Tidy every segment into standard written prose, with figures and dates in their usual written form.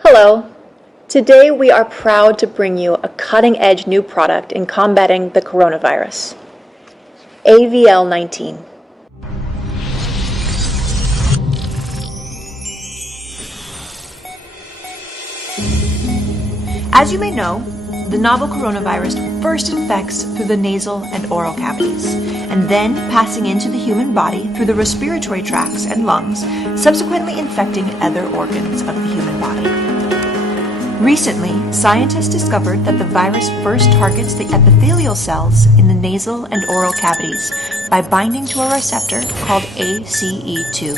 Hello. Today we are proud to bring you a cutting-edge new product in combating the coronavirus, AVL-19. As you may know, the novel coronavirus first infects through the nasal and oral cavities, and then passing into the human body through the respiratory tracts and lungs, subsequently infecting other organs of the human body. Recently, scientists discovered that the virus first targets the epithelial cells in the nasal and oral cavities by binding to a receptor called ACE2,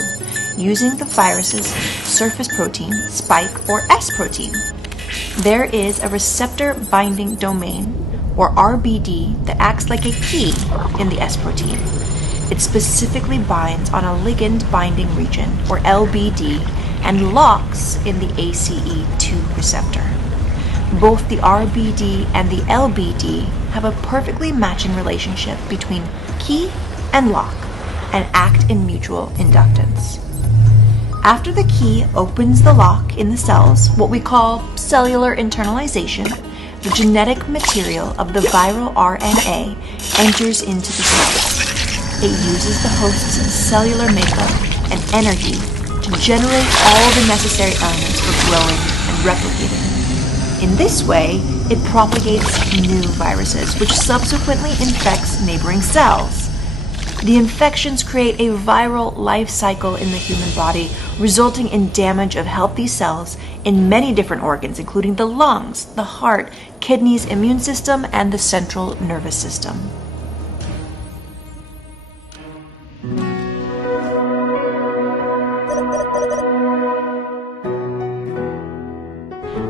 using the virus's surface protein, spike, or S protein. There is a receptor binding domain, or RBD, that acts like a key in the S protein. It specifically binds on a ligand binding region, or LBD, and locks in the ACE2 receptor. Both the RBD and the LBD have a perfectly matching relationship between key and lock and act in mutual inductance. After the key opens the lock in the cells, what we call cellular internalization, the genetic material of the viral RNA enters into the cells. It uses the host's cellular makeup and energy to generate all the necessary elements for growing and replicating. In this way, it propagates new viruses, which subsequently infects neighboring cells. The infections create a viral life cycle in the human body, resulting in damage of healthy cells in many different organs, including the lungs, the heart, kidneys, immune system, and the central nervous system.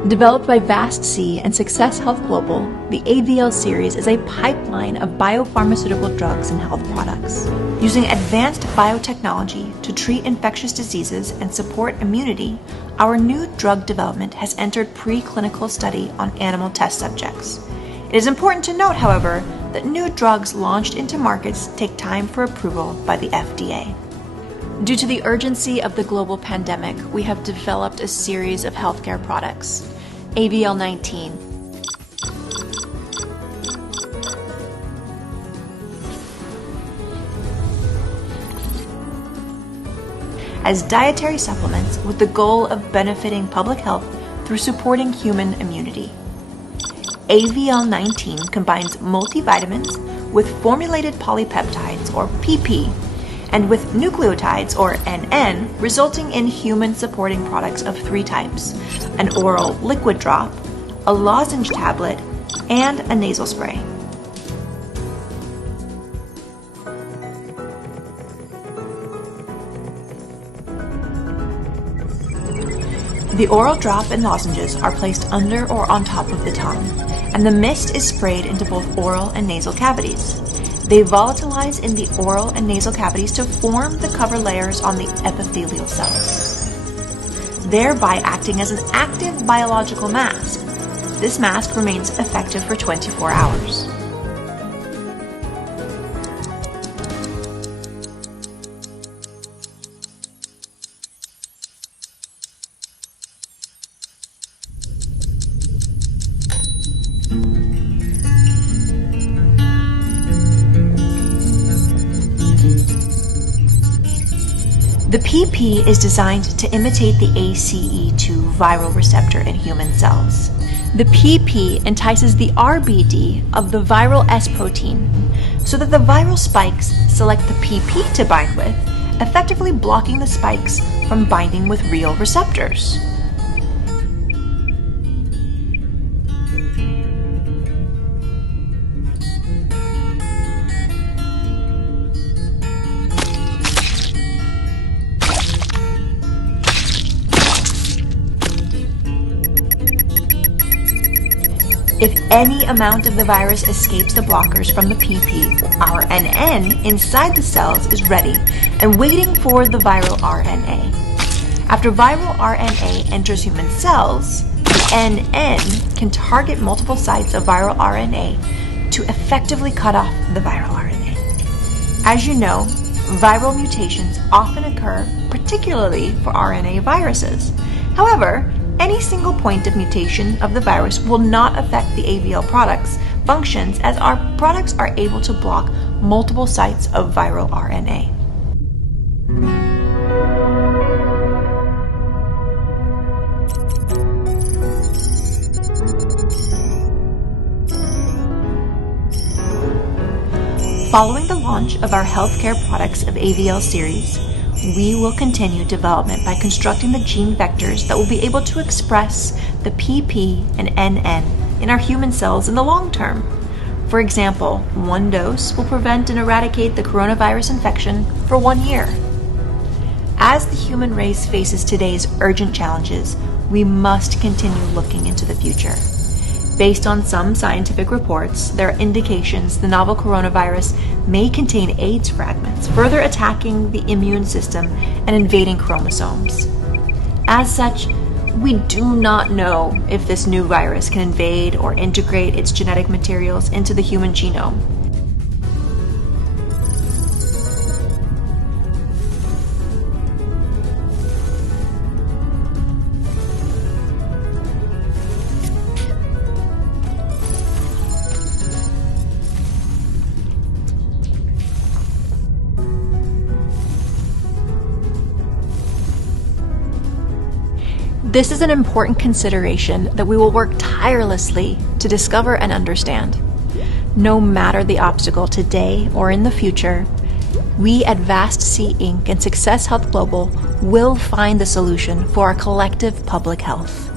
Developed by Vast Sea and Success Health Global, the AVL series is a pipeline of biopharmaceutical drugs and health products. Using advanced biotechnology to treat infectious diseases and support immunity, our new drug development has entered preclinical study on animal test subjects. It is important to note, however, that new drugs launched into markets take time for approval by the FDA. Due to the urgency of the global pandemic, we have developed a series of healthcare products. AVL-19. As dietary supplements with the goal of benefiting public health through supporting human immunity. AVL-19 combines multivitamins with formulated polypeptides, or PP, and with nucleotides, or NN, resulting in human supporting products of 3 types: an oral liquid drop, a lozenge tablet, and a nasal spray. The oral drop and lozenges are placed under or on top of the tongue, and the mist is sprayed into both oral and nasal cavities. They volatilize in the oral and nasal cavities to form the cover layers on the epithelial cells, thereby acting as an active biological mask. This mask remains effective for 24 hours. The PP is designed to imitate the ACE2 viral receptor in human cells. The PP entices the RBD of the viral S protein so that the viral spikes select the PP to bind with, effectively blocking the spikes from binding with real receptors. If any amount of the virus escapes the blockers from the PP, our NN inside the cells is ready and waiting for the viral RNA. After viral RNA enters human cells, the NN can target multiple sites of viral RNA to effectively cut off the viral RNA. As you know, viral mutations often occur, particularly for RNA viruses. However, Any single point of mutation of the virus will not affect the AVL product's functions, as our products are able to block multiple sites of viral RNA. Following the launch of our healthcare products of AVL series, we will continue development by constructing the gene vectors that will be able to express the PP and NN in our human cells in the long term. For example, one dose will prevent and eradicate the coronavirus infection for 1 year. As the human race faces today's urgent challenges, we must continue looking into the future. Based on some scientific reports, there are indications the novel coronavirus may contain AIDS fragments, further attacking the immune system and invading chromosomes. As such, we do not know if this new virus can invade or integrate its genetic materials into the human genome. This is an important consideration that we will work tirelessly to discover and understand. No matter the obstacle today or in the future, we at Vast Sea Inc. and Success Health Global will find the solution for our collective public health.